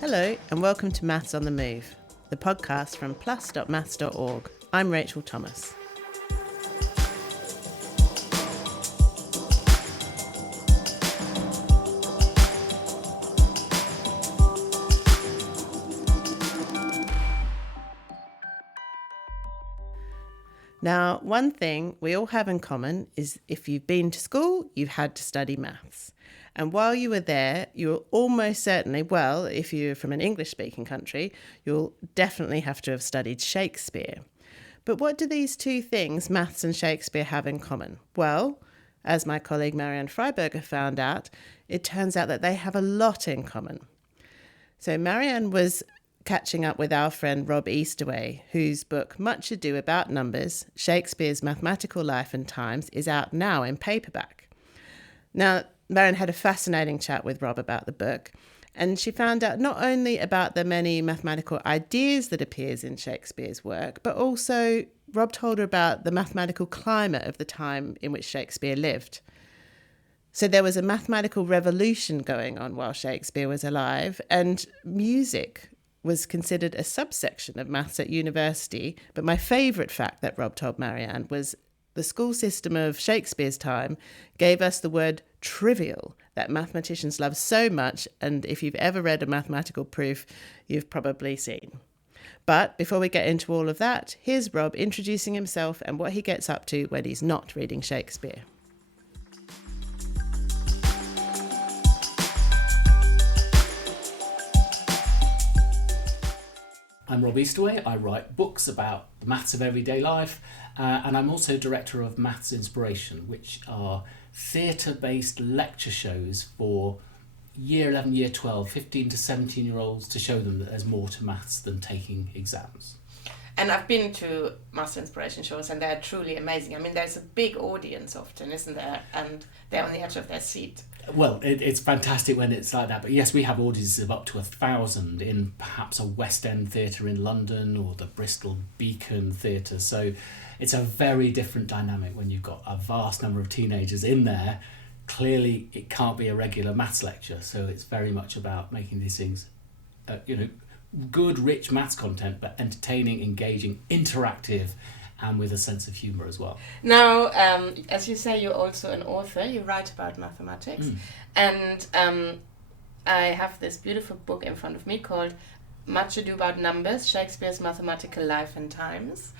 Hello and welcome to Maths on the Move, the podcast from plus.maths.org. I'm Rachel Thomas. Now, one thing we all have in common is if you've been to school, you've had to study maths. And while you were there, you'll almost certainly, well, if you're from an English-speaking country, you'll definitely have to have studied Shakespeare. But what do these two things, maths and Shakespeare, have in common? Well, as my colleague Marianne Freiberger found out, it turns out that they have a lot in common. So Marianne was catching up with our friend Rob Eastaway, whose book Much Ado About Numbers, Shakespeare's Mathematical Life and Times, is out now in paperback. Now, Marianne had a fascinating chat with Rob about the book, and she found out not only about the many mathematical ideas that appears in Shakespeare's work, but also Rob told her about the mathematical climate of the time in which Shakespeare lived. So there was a mathematical revolution going on while Shakespeare was alive, and music was considered a subsection of maths at university. But my favourite fact that Rob told Marianne was the school system of Shakespeare's time gave us the word trivial that mathematicians love so much, and if you've ever read a mathematical proof, you've probably seen. But before we get into all of that, here's Rob introducing himself and what he gets up to when he's not reading Shakespeare. I'm Rob Eastaway. I write books about the maths of everyday life, and I'm also director of Maths Inspiration, which are theatre-based lecture shows for year 11, year 12, 15 to 17-year-olds to show them that there's more to maths than taking exams. And I've been to Maths Inspiration shows and they're truly amazing. I mean, there's a big audience often, isn't there? And they're on the edge of their seat. Well, it's fantastic when it's like that. But yes, we have audiences of up to 1,000 in perhaps a West End theatre in London or the Bristol Beacon Theatre. So it's a very different dynamic when you've got a vast number of teenagers in there. Clearly, it can't be a regular maths lecture. So it's very much about making these things, good, rich maths content, but entertaining, engaging, interactive, and with a sense of humour as well. Now, as you say, you're also an author. You write about mathematics. And I have this beautiful book in front of me called Much Ado About Numbers, Shakespeare's Mathematical Life and Times.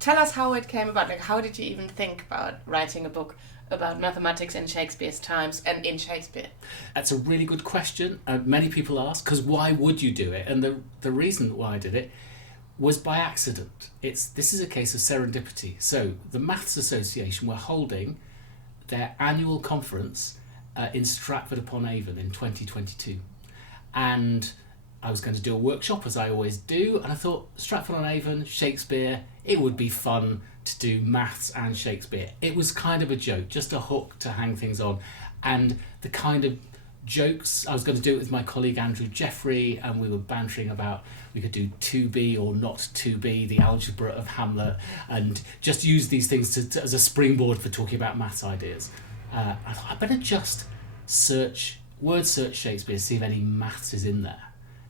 Tell us how it came about. Like, how did you even think about writing a book about mathematics in Shakespeare's times and in Shakespeare? That's a really good question. Many people ask, because why would you do it? And the reason why I did it was by accident. This is a case of serendipity. So the Maths Association were holding their annual conference in Stratford-upon-Avon in 2022. And I was going to do a workshop, as I always do, and I thought, Stratford-on-Avon, Shakespeare, it would be fun to do maths and Shakespeare. It was kind of a joke, just a hook to hang things on. And the kind of jokes, I was going to do it with my colleague Andrew Jeffrey, and we were bantering about we could do 2B or not 2B, the algebra of Hamlet, and just use these things as a springboard for talking about maths ideas. I thought I better just word search Shakespeare, see if any maths is in there.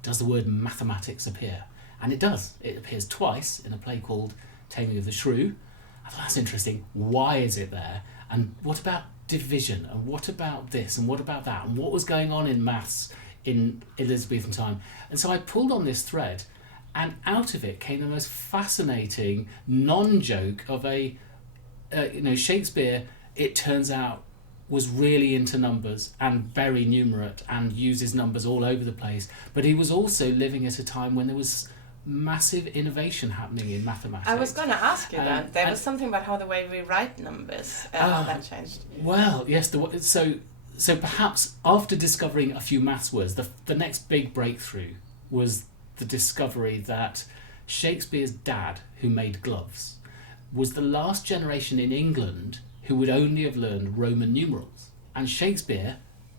Does the word mathematics appear? And it does. It appears twice in a play called Taming of the Shrew. I thought that's interesting. Why is it there? And what about division? And what about this? And what about that? And what was going on in maths in Elizabethan time? And so I pulled on this thread, and out of it came the most fascinating non-joke of Shakespeare, it turns out, was really into numbers and very numerate and uses numbers all over the place. But he was also living at a time when there was massive innovation happening in mathematics. I was going to ask you that. There was something about how the way we write numbers, how that changed. Well, yes. So perhaps after discovering a few maths words, the next big breakthrough was the discovery that Shakespeare's dad, who made gloves, was the last generation in England who would only have learned Roman numerals. And Shakespeare,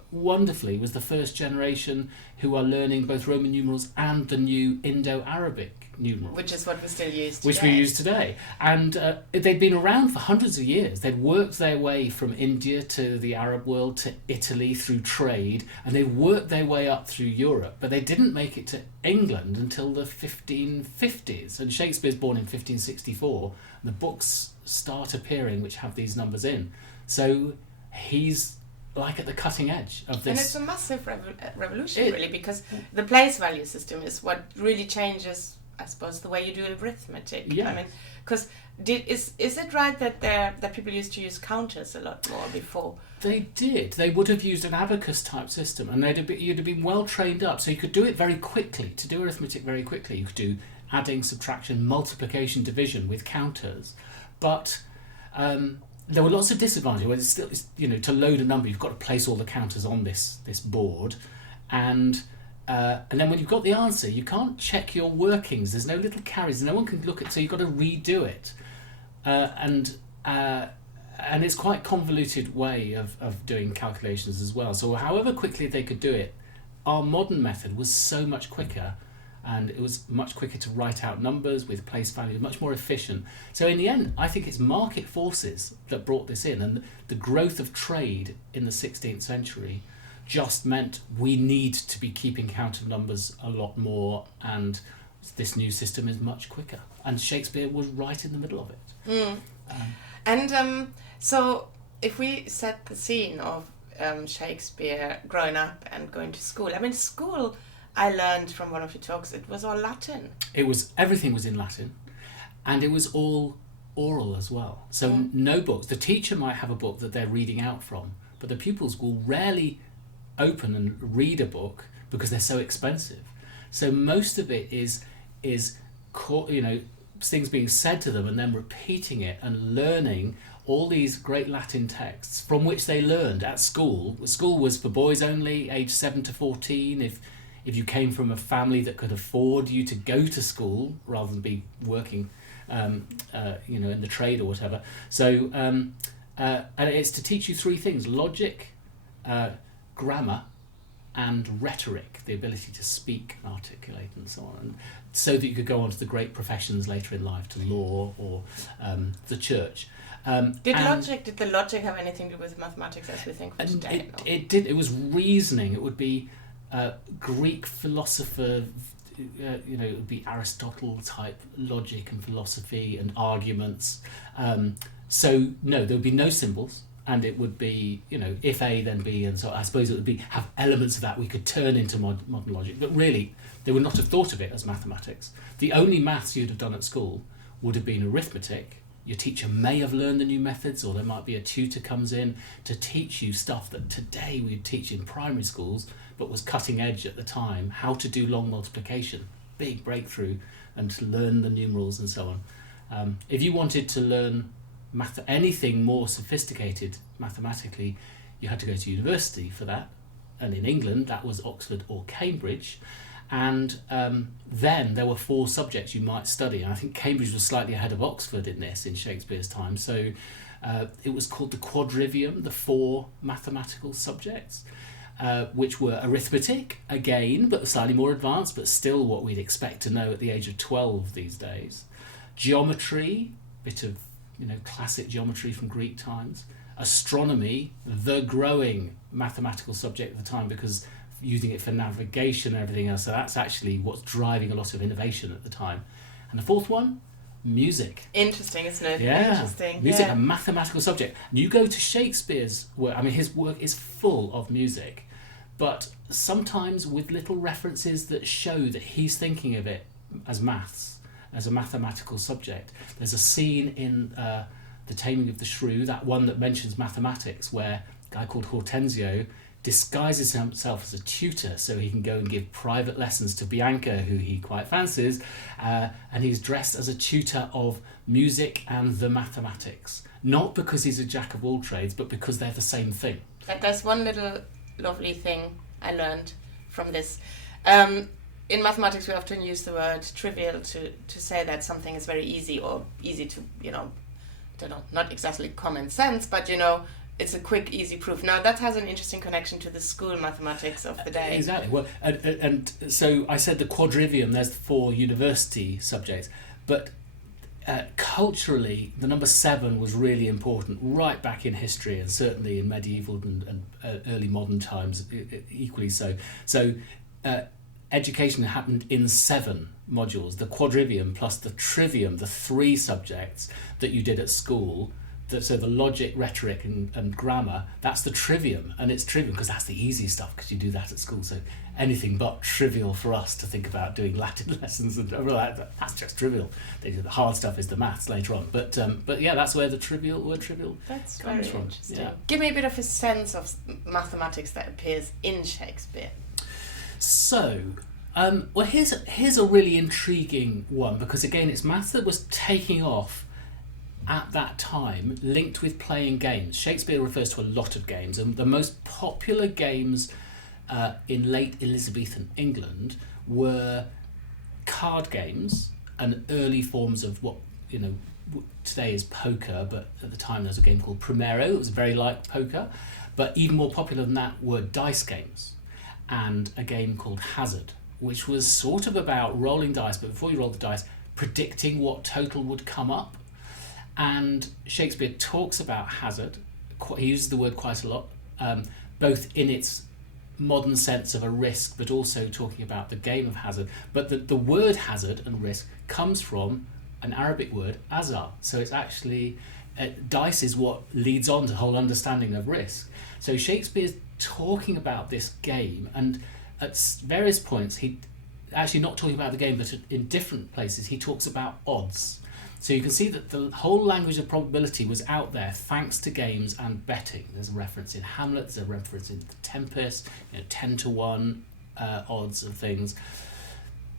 wonderfully, was the first generation who are learning both Roman numerals and the new Indo-Arabic numerals. Which is what we still use today. Which we use today. And they'd been around for hundreds of years. They'd worked their way from India to the Arab world to Italy through trade, and they worked their way up through Europe, but they didn't make it to England until the 1550s. And Shakespeare's born in 1564, and the books start appearing which have these numbers in. So he's like at the cutting edge of this. And it's a massive revolution, really, because the place value system is what really changes, I suppose, the way you do arithmetic. Yeah. I mean, because is it right that people used to use counters a lot more before? They did. They would have used an abacus type system, and you'd have been well trained up, so you could do it very quickly. To do arithmetic very quickly, you could do adding, subtraction, multiplication, division with counters, but there were lots of disadvantages. To load a number, you've got to place all the counters on this board, and then when you've got the answer, you can't check your workings. There's no little carries. No one can look at. So you've got to redo it, and it's quite a convoluted way of doing calculations as well. So however quickly they could do it, our modern method was so much quicker. And it was much quicker to write out numbers with place values, much more efficient. So in the end, I think it's market forces that brought this in, and the growth of trade in the 16th century just meant we need to be keeping count of numbers a lot more, and this new system is much quicker. And Shakespeare was right in the middle of it. So if we set the scene of Shakespeare growing up and going to school, I mean, school, I learned from one of your talks, it was all Latin. Everything was in Latin, and it was all oral as well. So no books. The teacher might have a book that they're reading out from, but the pupils will rarely open and read a book because they're so expensive. So most of it is things being said to them and then repeating it and learning all these great Latin texts from which they learned at school. School was for boys only, age 7 to 14. If you came from a family that could afford you to go to school rather than be working, in the trade or whatever. So, and it's to teach you three things: logic, grammar, and rhetoric, the ability to speak and articulate and so on, and so that you could go on to the great professions later in life, to law or the church. Did the logic have anything to do with mathematics as we think of today? It did. It was reasoning. It would be Greek philosopher, it would be Aristotle type logic and philosophy and arguments. So no, there would be no symbols, and it would be, if A then B, and so I suppose it would have elements of that we could turn into modern logic. But really, they would not have thought of it as mathematics. The only maths you'd have done at school would have been arithmetic. Your teacher may have learned the new methods, or there might be a tutor comes in to teach you stuff that today we'd teach in primary schools, but was cutting edge at the time, how to do long multiplication, big breakthrough, and to learn the numerals and so on. If you wanted to learn anything more sophisticated mathematically, you had to go to university for that, and in England that was Oxford or Cambridge, and then there were 4 subjects you might study, and I think Cambridge was slightly ahead of Oxford in this in Shakespeare's time, so it was called the quadrivium, the 4 mathematical subjects. Which were arithmetic, again, but slightly more advanced, but still what we'd expect to know at the age of 12 these days. Geometry, bit of classic geometry from Greek times. Astronomy, the growing mathematical subject at the time, because using it for navigation and everything else, so that's actually what's driving a lot of innovation at the time. And the 4th one, music. Interesting, isn't it? Yeah, interesting. Music, a mathematical subject. You go to Shakespeare's work, his work is full of music, but sometimes with little references that show that he's thinking of it as maths, as a mathematical subject. There's a scene in The Taming of the Shrew, that one that mentions mathematics, where a guy called Hortensio disguises himself as a tutor so he can go and give private lessons to Bianca, who he quite fancies, and he's dressed as a tutor of music and the mathematics. Not because he's a jack of all trades, but because they're the same thing. There's one little lovely thing I learned from this. In mathematics, we often use the word trivial to say that something is very easy, or easy to, not exactly common sense, but it's a quick, easy proof. Now that has an interesting connection to the school mathematics of the day. Exactly. Well, and so I said the quadrivium. There's the 4 university subjects, but culturally, the number 7 was really important right back in history, and certainly in medieval and early modern times, equally so. So, education happened in 7 modules: the quadrivium plus the trivium, the 3 subjects that you did at school. So the logic, rhetoric and grammar, that's the trivium, and it's trivial because that's the easy stuff because you do that at school. So anything but trivial for us to think about doing Latin lessons and that's just trivial. The hard stuff is the maths later on. But yeah, that's where the word trivial that's comes very from. Interesting. Yeah. Give me a bit of a sense of mathematics that appears in Shakespeare. So, well, here's a really intriguing one, because again, it's maths that was taking off at that time, linked with playing games. Shakespeare refers to a lot of games, and the most popular games in late Elizabethan England were card games and early forms of what today is poker, but at the time there was a game called Primero. It was very like poker, but even more popular than that were dice games, and a game called Hazard, which was sort of about rolling dice, but before you roll the dice, predicting what total would come up. And Shakespeare talks about hazard. He uses the word quite a lot, both in its modern sense of a risk, but also talking about the game of hazard. But the word hazard and risk comes from an Arabic word, azar. So it's actually, dice is what leads on to the whole understanding of risk. So Shakespeare's talking about this game, and at various points, he actually not talking about the game, but in different places, he talks about odds. So you can see that the whole language of probability was out there thanks to games and betting. There's a reference in Hamlet, there's a reference in The Tempest, 10 to 1 odds of things.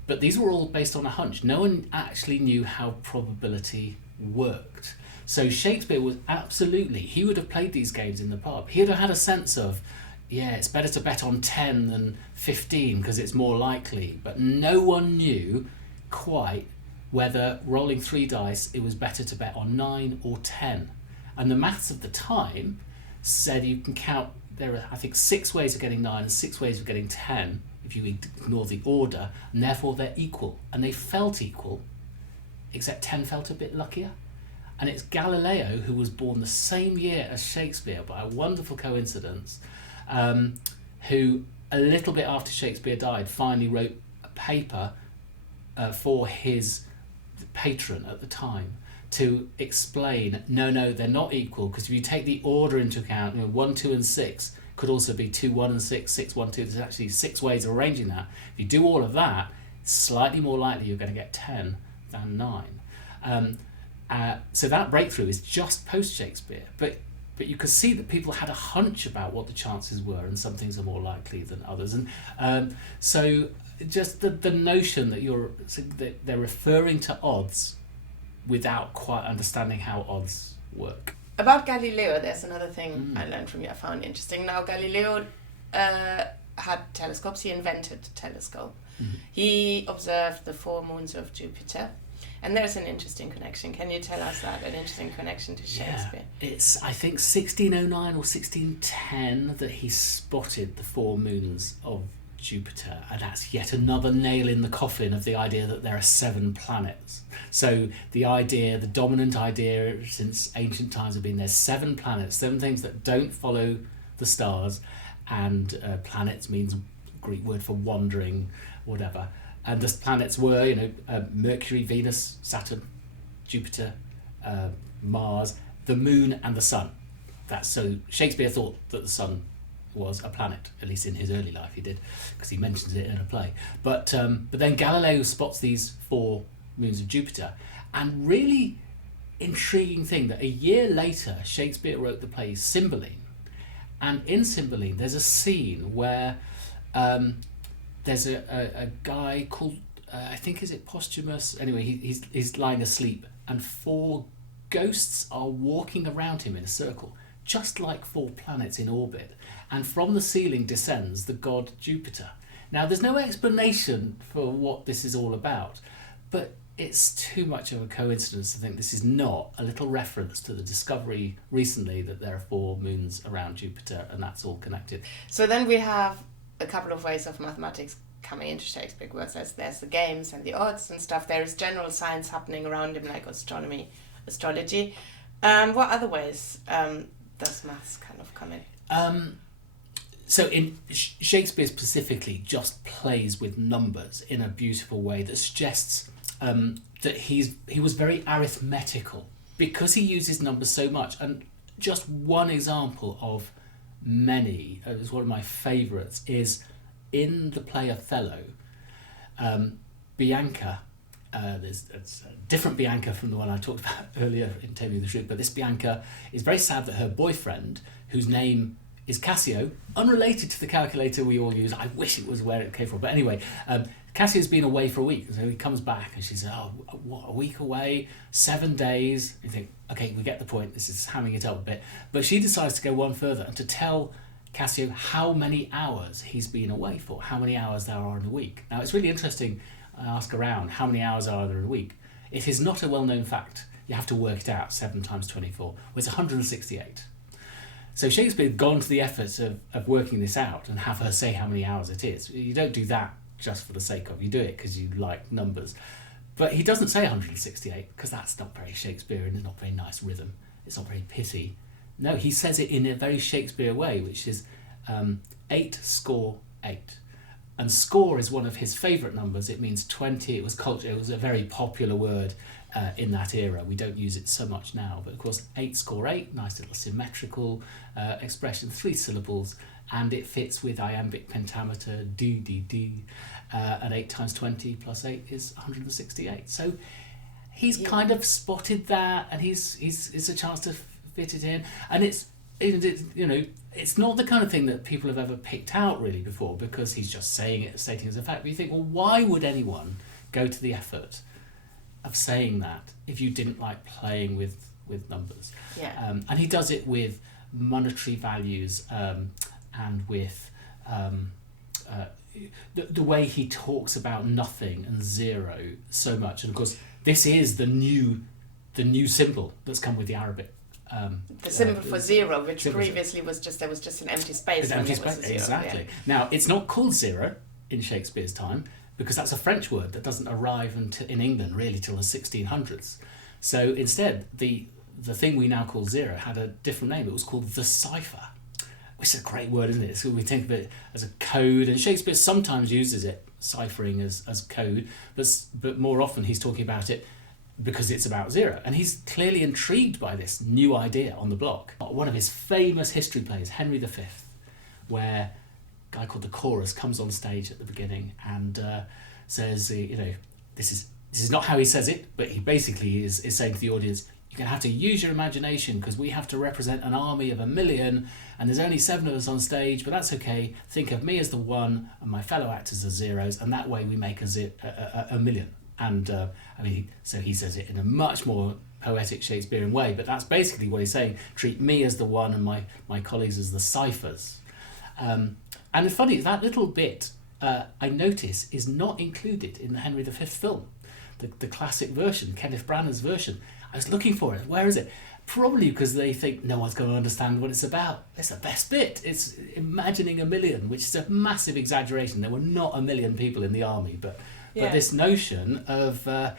But these were all based on a hunch. No one actually knew how probability worked. So Shakespeare was he would have played these games in the pub. He would have had a sense of, yeah, it's better to bet on 10 than 15 because it's more likely. But no one knew quite whether rolling 3 dice, it was better to bet on 9 or 10. And the maths of the time said you can count, there are I think 6 ways of getting 9 and 6 ways of getting 10 if you ignore the order, and therefore they're equal. And they felt equal, except 10 felt a bit luckier. And it's Galileo, who was born the same year as Shakespeare by a wonderful coincidence, who a little bit after Shakespeare died finally wrote a paper for his patron at the time to explain, no, they're not equal, because if you take the order into account, 1, 2 and 6 could also be 2, 1 and 6, 6, 1, 2. There's actually 6 ways of arranging that. If you do all of that, it's slightly more likely you're going to get 10 than 9. So that breakthrough is just post-Shakespeare, but you could see that people had a hunch about what the chances were, and some things are more likely than others. And so just the notion that they're referring to odds without quite understanding how odds work. About Galileo, there's another thing I learned from you I found interesting. Now, Galileo had telescopes. He invented a telescope. Mm-hmm. He observed the 4 moons of Jupiter. And there's an interesting connection. Can you tell us that? An interesting connection to Shakespeare? Yeah, it's, I think, 1609 or 1610 that he spotted the 4 moons of Jupiter, and that's yet another nail in the coffin of the idea that there are 7 planets. So the dominant idea since ancient times have been there's 7 planets, 7 things that don't follow the stars, and planets means Greek word for wandering, whatever. And the planets were, Mercury, Venus, Saturn, Jupiter, Mars, the Moon, and the Sun. So Shakespeare thought that the Sun was a planet, at least in his early life he did, because he mentions it in a play. But then Galileo spots these 4 moons of Jupiter, and really intriguing thing that a year later Shakespeare wrote the play Cymbeline, and in Cymbeline there's a scene where there's a guy called I think, is it Posthumus? Anyway, he's lying asleep, and 4 ghosts are walking around him in a circle, just like 4 planets in orbit. And from the ceiling descends the god Jupiter. Now, there's no explanation for what this is all about, but it's too much of a coincidence to think this is not a little reference to the discovery recently that there are 4 moons around Jupiter, and that's all connected. So then we have a couple of ways of mathematics coming into Shakespeare, where there's the games and the odds and stuff. There is general science happening around him, like astronomy, astrology. What other ways does maths kind of come in? So in Shakespeare specifically just plays with numbers in a beautiful way that suggests that he was very arithmetical because he uses numbers so much. And just one example of many, it was one of my favourites, is in the play Othello, Bianca, there's a different Bianca from the one I talked about earlier in Taming the Shrew, but this Bianca is very sad that her boyfriend, whose name is Cassio, unrelated to the calculator we all use, I wish it was where it came from, but anyway, Cassio's been away for a week, so he comes back and she says, oh, what, a week away, 7 days. You think, okay, we get the point, this is hamming it up a bit, but she decides to go one further and to tell Cassio how many hours he's been away for, how many hours there are in a week. Now it's really interesting, I ask around, how many hours are there in a week? It is not a well-known fact. You have to work it out, 7 times 24. Well, it's 168. So Shakespeare had gone to the effort of working this out and have her say how many hours it is. You don't do that just for the sake of, you do it because you like numbers. But he doesn't say 168 because that's not very Shakespearean, it's not very nice rhythm, it's not very pithy. No, he says it in a very Shakespeare way, which is 8 score 8. And score is one of his favourite numbers. It means 20. It was a very popular word in that era. We don't use it so much now. But of course, 8 score 8, nice little symmetrical expression, 3 syllables, and it fits with iambic pentameter, do, D, D. And 8 times 20 plus 8 is 168. So he's kind of spotted that, and it's a chance to fit it in. And it's not the kind of thing that people have ever picked out really before, because he's just saying it, stating as a fact. But you think, well, why would anyone go to the effort of saying that if you didn't like playing with numbers? Yeah. And he does it with monetary values and with the way he talks about nothing and zero so much. And of course, this is the new symbol that's come with the Arabic. The symbol for zero, which symbol previously was just an empty space. An empty space, exactly. Yeah. Now, it's not called zero in Shakespeare's time because that's a French word that doesn't arrive in England really till the 1600s. So instead, the thing we now call zero had a different name. It was called the cipher, which is a great word, isn't it? So we think of it as a code, and Shakespeare sometimes uses it, ciphering as code, but more often he's talking about it because it's about zero. And he's clearly intrigued by this new idea on the block. One of his famous history plays, Henry V, where a guy called the Chorus comes on stage at the beginning and says, this is not how he says it, but he basically is saying to the audience, you're going to have to use your imagination because we have to represent an army of 1 million and there's only 7 of us on stage, but that's okay. Think of me as the 1 and my fellow actors as zeros, and that way we make a million. And so he says it in a much more poetic Shakespearean way, but that's basically what he's saying. Treat me as the 1 and my colleagues as the ciphers. And it's funny, that little bit, I notice, is not included in the Henry V film, the classic version, Kenneth Branagh's version. I was looking for it. Where is it? Probably because they think no one's going to understand what it's about. It's the best bit. It's imagining 1 million, which is a massive exaggeration. There were not 1 million people in the army, but this notion of a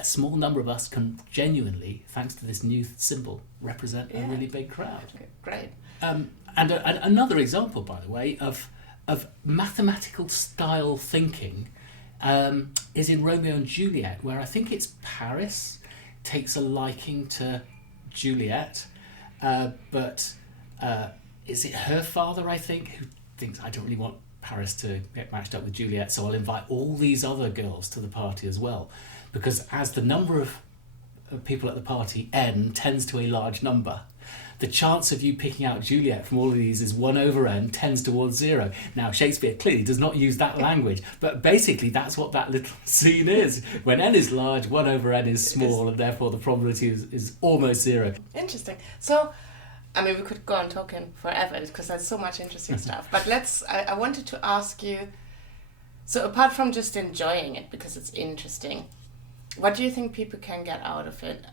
small number of us can genuinely, thanks to this new symbol, represent a really big crowd. Okay, great. And another example, by the way, of mathematical style thinking is in Romeo and Juliet, where I think it's Paris takes a liking to Juliet, but is it her father, I think, who thinks, I don't really want Paris to get matched up with Juliet, so I'll invite all these other girls to the party as well, because as the number of people at the party n tends to a large number, the chance of you picking out Juliet from all of these is 1 over n tends towards 0. Now, Shakespeare clearly does not use that language, but basically that's what that little scene is. When n is large, 1 over n is small, and therefore the probability is almost 0. Interesting. So, I mean, we could go on talking forever because there's so much interesting stuff. But I wanted to ask you, so apart from just enjoying it because it's interesting, what do you think people can get out of it?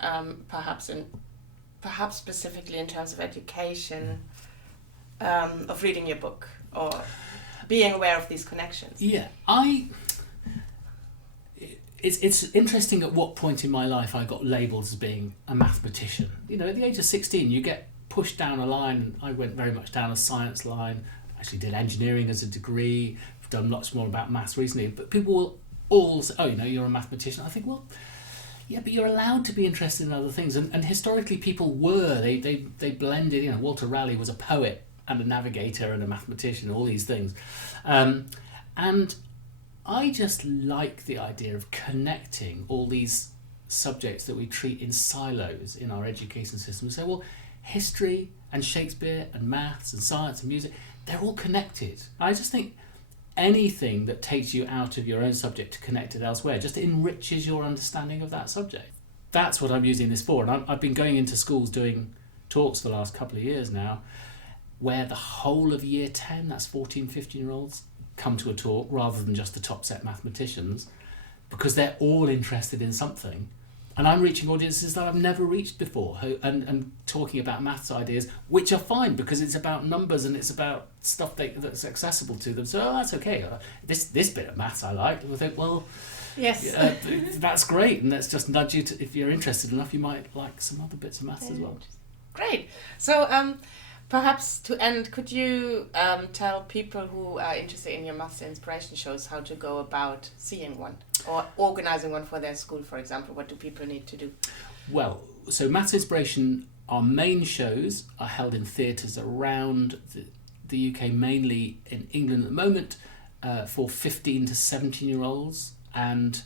Perhaps specifically in terms of education, of reading your book or being aware of these connections. Yeah, It's interesting at what point in my life I got labelled as being a mathematician. You know, at the age of 16, you get pushed down a line. I went very much down a science line. Actually did engineering as a degree. I've done lots more about maths recently. But people will all say, oh, you know, you're a mathematician. I think, well, yeah, but you're allowed to be interested in other things. And historically, people were. They blended. You know, Walter Raleigh was a poet and a navigator and a mathematician, all these things. And I just like the idea of connecting all these subjects that we treat in silos in our education system. So, well, history and Shakespeare and maths and science and music, they're all connected. I just think anything that takes you out of your own subject to connect it elsewhere just enriches your understanding of that subject. That's what I'm using this for. And I've been going into schools doing talks for the last couple of years now, where the whole of year 10, that's 14, 15-year-olds, come to a talk rather than just the top set mathematicians, because they're all interested in something. And I'm reaching audiences that I've never reached before, and talking about maths ideas, which are fine because it's about numbers and it's about stuff that's accessible to them. So that's okay. This bit of maths I liked. I think, well, yes, that's great, and let's just nudge you to, if you're interested enough, you might like some other bits of maths as well. Great. So perhaps to end, could you tell people who are interested in your Maths Inspiration shows how to go about seeing one or organizing one for their school, for example? What do people need to do? Well, so Maths Inspiration, our main shows are held in theatres around the UK, mainly in England at the moment, for 15 to 17-year-olds. And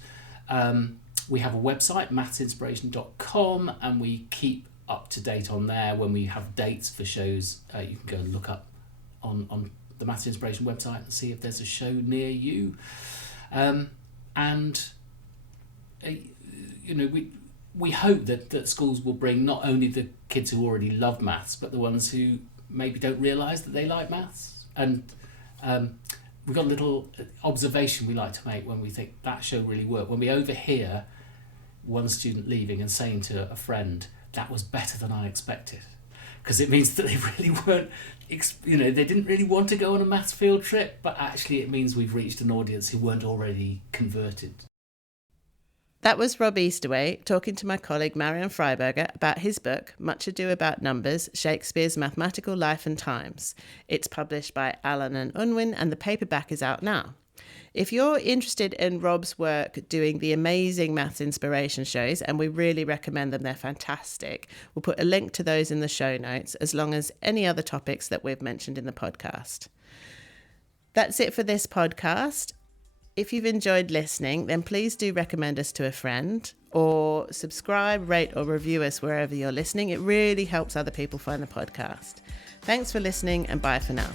we have a website, mathsinspiration.com, and we keep up to date on there. When we have dates for shows, you can go and look up on the Maths Inspiration website and see if there's a show near you. You know, we hope that schools will bring not only the kids who already love maths, but the ones who maybe don't realise that they like maths. And we've got a little observation we like to make when we think that show really worked. When we overhear one student leaving and saying to a friend, that was better than I expected, because it means that they really weren't, you know, they didn't really want to go on a maths field trip, but actually it means we've reached an audience who weren't already converted. That was Rob Eastaway talking to my colleague Marianne Freiberger about his book, Much Ado About Numbers, Shakespeare's Mathematical Life and Times. It's published by Allen and Unwin, and the paperback is out now. If you're interested in Rob's work doing the amazing Maths Inspiration shows, and we really recommend them, they're fantastic, we'll put a link to those in the show notes, as long as any other topics that we've mentioned in the podcast. That's it for this podcast. If you've enjoyed listening, then please do recommend us to a friend, or subscribe, rate or review us wherever you're listening. It really helps other people find the podcast. Thanks for listening, and bye for now.